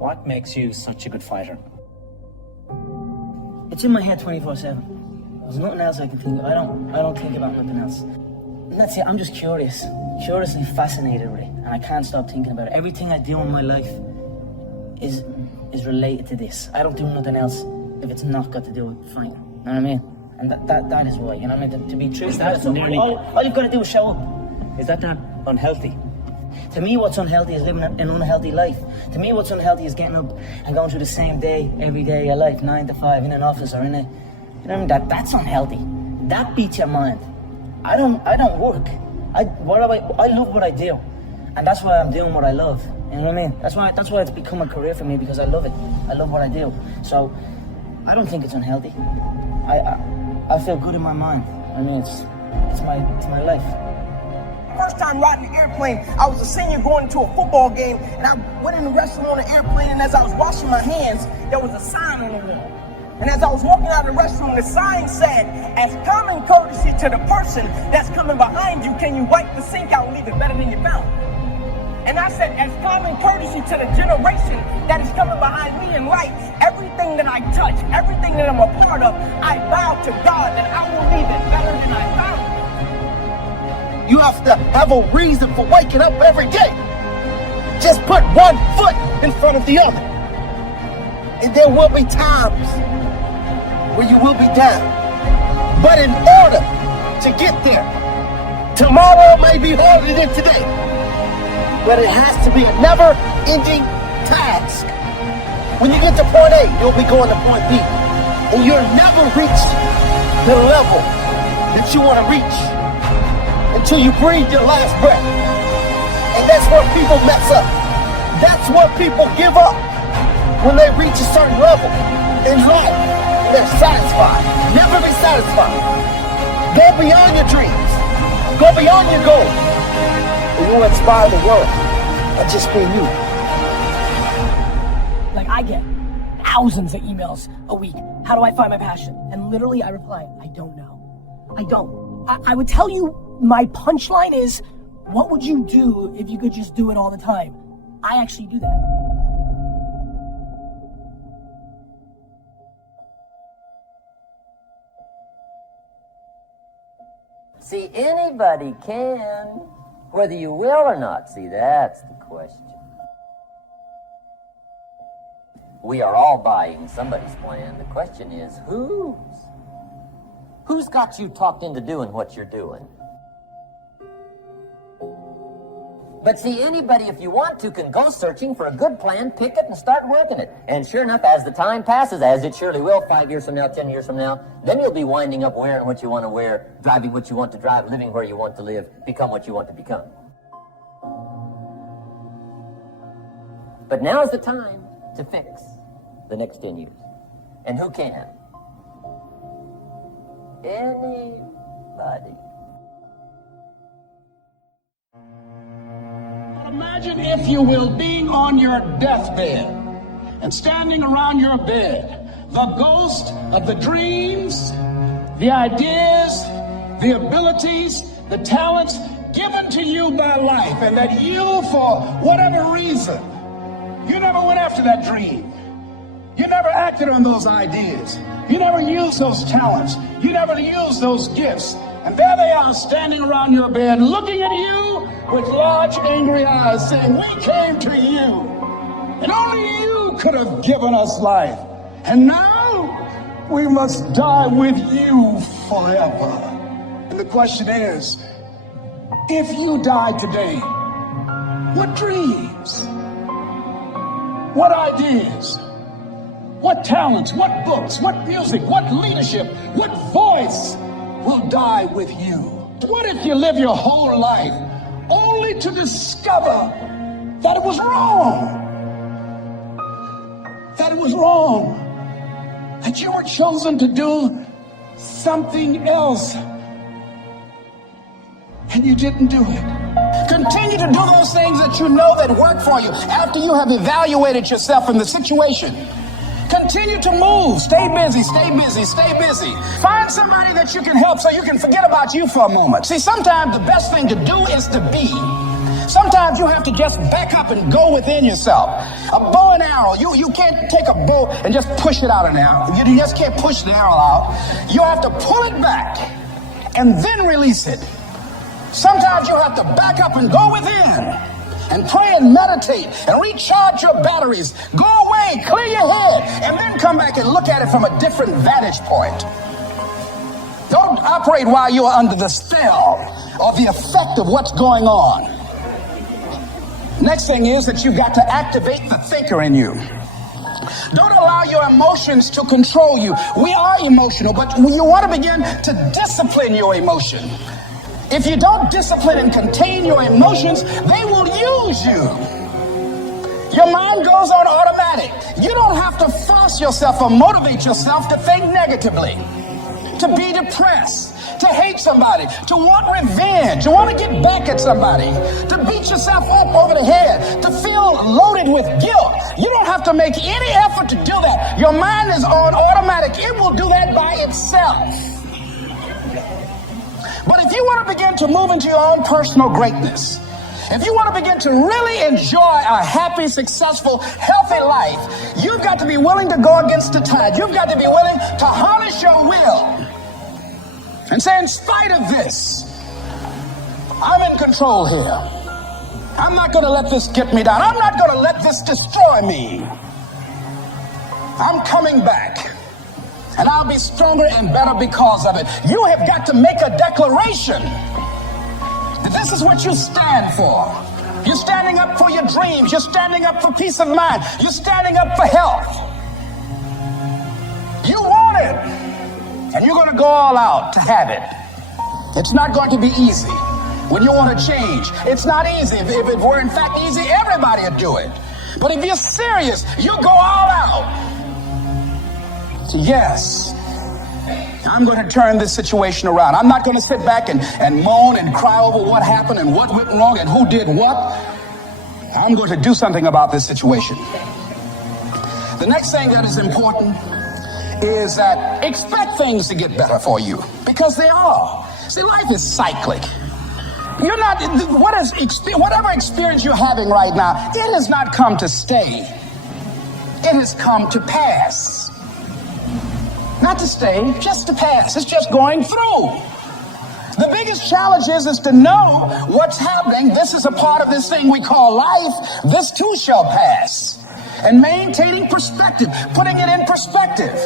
What makes you such a good fighter? It's in my head 24/7. There's nothing else I can think of. I don't think about nothing else. And that's it. I'm just curious, curiously fascinated with it, and I can't stop thinking about it. Everything I do in my life is related to this. I don't do nothing else if it's not got to do with fighting. You know what I mean? And that is why. You know what I mean? To be true, all you've got to do is show up. Is that not unhealthy? To me, what's unhealthy is living an unhealthy life. To me, what's unhealthy is getting up and going through the same day every day of your life, 9 to 5, in an office or in a, you know what I mean? That's unhealthy. That beats your mind. I don't work. I love what I do, and that's why I'm doing what I love. You know what I mean? That's why it's become a career for me, because I love it. I love what I do. So I don't think it's unhealthy. I feel good in my mind. I mean, it's my life. First time riding an airplane, I was a senior going to a football game, and I went in the restroom on the airplane, and as I was washing my hands, there was a sign on the wall. And as I was walking out of the restroom, the sign said, as common courtesy to the person that's coming behind you, can you wipe the sink out and leave it better than you found it? And I said, as common courtesy to the generation that is coming behind me in life, everything that I touch, everything that I'm a part of, I vow to God that I will leave it better than I found it. You have to have a reason for waking up every day. Just put one foot in front of the other. And there will be times where you will be down. But in order to get there, tomorrow may be harder than today. But it has to be a never-ending task. When you get to point A, you'll be going to point B. And you'll never reach the level that you want to reach until you breathe your last breath. And that's where people mess up. That's where people give up. When they reach a certain level in life, they're satisfied. Never be satisfied. Go beyond your dreams. Go beyond your goals. And you will inspire the world by just being you. Like, I get thousands of emails a week. How do I find my passion? And literally I reply, I don't know. I don't. I would tell you, my punchline is, what would you do if you could just do it all the time? I actually do that. See, anybody can, whether you will or not. See, that's the question. We are all buying somebody's plan. The question is, whose? Who's got you talked into doing what you're doing? But see, anybody, if you want to, can go searching for a good plan, pick it, and start working it. And sure enough, as the time passes, as it surely will, 5 years from now, 10 years from now, then you'll be winding up wearing what you want to wear, driving what you want to drive, living where you want to live, become what you want to become. But now is the time to fix the next 10 years. And who can? Anybody. Imagine, if you will, being on your deathbed and standing around your bed, the ghost of the dreams, the ideas, the abilities, the talents given to you by life, and that you, for whatever reason, you never went after that dream. You never acted on those ideas. You never used those talents. You never used those gifts. And there they are, standing around your bed, looking at you with large, angry eyes, saying, we came to you, and only you could have given us life. And now we must die with you forever. And the question is, if you die today, what dreams, what ideas, what talents, what books, what music, what leadership, what voice will die with you? What if you live your whole life only to discover that it was wrong? That it was wrong. That you were chosen to do something else and you didn't do it. Continue to do those things that you know that work for you after you have evaluated yourself in the situation. Continue to move. Stay busy, stay busy, stay busy. Find somebody that you can help so you can forget about you for a moment. See, sometimes the best thing to do is to be. Sometimes you have to just back up and go within yourself. A bow and arrow, you can't take a bow and just push it out an arrow. You just can't push the arrow out. You have to pull it back and then release it. Sometimes you have to back up and go within and pray and meditate and recharge your batteries. Go away, clear your head, and then come back and look at it from a different vantage point. Don't operate while you are under the spell or the effect of what's going on. Next thing is that you've got to activate the thinker in you. Don't allow your emotions to control you. We are emotional, but you want to begin to discipline your emotion. If you don't discipline and contain your emotions, they will use you. Your mind goes on automatic. You don't have to force yourself or motivate yourself to think negatively, to be depressed, to hate somebody, to want revenge, to want to get back at somebody, to beat yourself up over the head, to feel loaded with guilt. You don't have to make any effort to do that. Your mind is on automatic. It will do that by itself. But if you want to begin to move into your own personal greatness, if you want to begin to really enjoy a happy, successful, healthy life, you've got to be willing to go against the tide. You've got to be willing to harness your will and say, in spite of this, I'm in control here. I'm not going to let this get me down. I'm not going to let this destroy me. I'm coming back. And I'll be stronger and better because of it. You have got to make a declaration that this is what you stand for. You're standing up for your dreams. You're standing up for peace of mind. You're standing up for health. You want it. And you're going to go all out to have it. It's not going to be easy when you want to change. It's not easy. If it were in fact easy, everybody would do it. But if you're serious, you go all out. So yes, I'm going to turn this situation around. I'm not going to sit back and moan and cry over what happened and what went wrong and who did what. I'm going to do something about this situation. The next thing that is important is that expect things to get better for you, because they are. See, life is cyclic. You're not, whatever experience you're having right now, it has not come to stay. It has come to pass. Not to stay, just to pass. It's just going through. The biggest challenge is to know what's happening. This is a part of this thing we call life. This too shall pass. And maintaining perspective, putting it in perspective.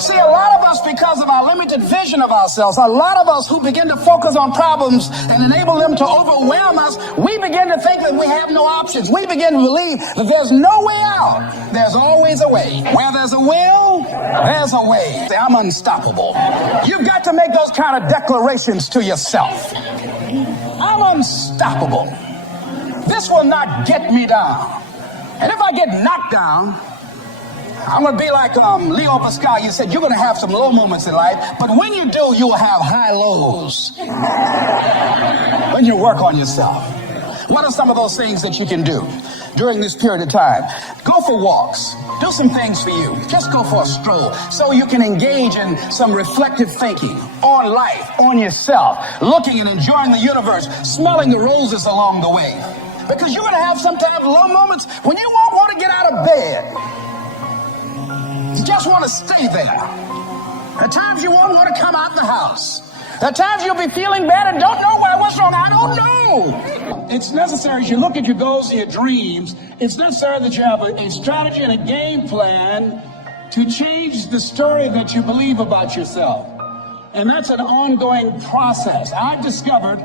See, a lot of us, because of our limited vision of ourselves, a lot of us who begin to focus on problems and enable them to overwhelm us, we begin to think that we have no options. We begin to believe that there's no way out. There's always a way. Where there's a will, there's a way. I'm unstoppable. You've got to make those kind of declarations to yourself. I'm unstoppable. This will not get me down. And if I get knocked down, I'm going to be like Leo Pascal. You said you're going to have some low moments in life, but when you do, you will have high lows. When you work on yourself. What are some of those things that you can do during this period of time? Go for walks. Do some things for you. Just go for a stroll so you can engage in some reflective thinking on life, on yourself, looking and enjoying the universe, smelling the roses along the way. Because you're going to have sometimes low moments when you won't want to get out of bed. You just want to stay there. At times you won't want to come out the house. At times you'll be feeling bad and don't know what's wrong. I don't know. It's necessary as you look at your goals and your dreams, it's necessary that you have a strategy and a game plan to change the story that you believe about yourself. And that's an ongoing process. I've discovered,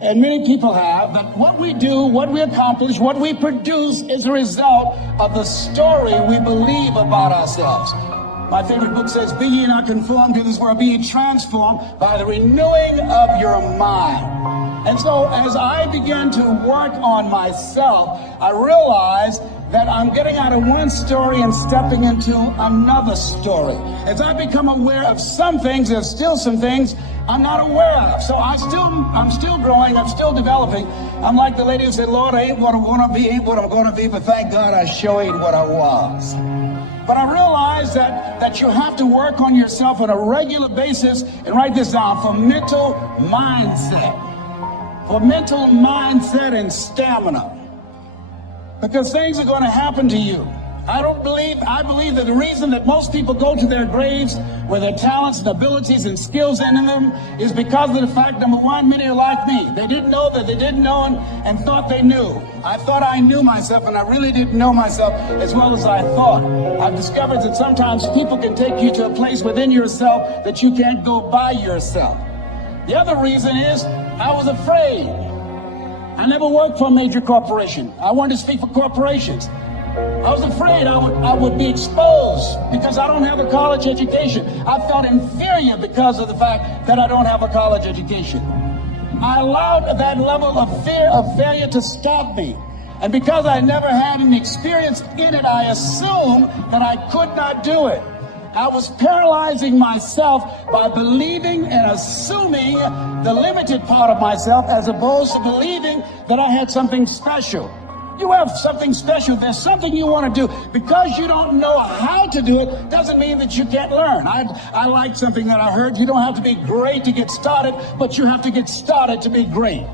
and many people have, that what we do, what we accomplish, what we produce is a result of the story we believe about ourselves. My favorite book says, be ye not conformed to this world, be ye transformed by the renewing of your mind. And so as I began to work on myself, I realized that I'm getting out of one story and stepping into another story. As I become aware of some things, there's still some things I'm not aware of. So I'm still growing, I'm still developing. I'm like the lady who said, Lord, I ain't what I'm gonna be, ain't what I'm gonna be, but thank God I sure ain't what I was. But I realized that you have to work on yourself on a regular basis, and write this down, for mental mindset. for mental mindset and stamina. Because things are going to happen to you. I believe that the reason that most people go to their graves with their talents and abilities and skills in them is because of the fact, number one, many are like me. They didn't know that they didn't know and thought they knew. I thought I knew myself, and I really didn't know myself as well as I thought. I've discovered that sometimes people can take you to a place within yourself that you can't go by yourself. The other reason is I was afraid. I never worked for a major corporation. I wanted to speak for corporations. I was afraid I would be exposed because I don't have a college education. I felt inferior because of the fact that I don't have a college education. I allowed that level of fear of failure to stop me. And because I never had any experience in it, I assumed that I could not do it. I was paralyzing myself by believing and assuming the limited part of myself as opposed to believing that I had something special. You have something special. There's something you want to do. Because you don't know how to do it doesn't mean that you can't learn. I like something that I heard. You don't have to be great to get started, but you have to get started to be great.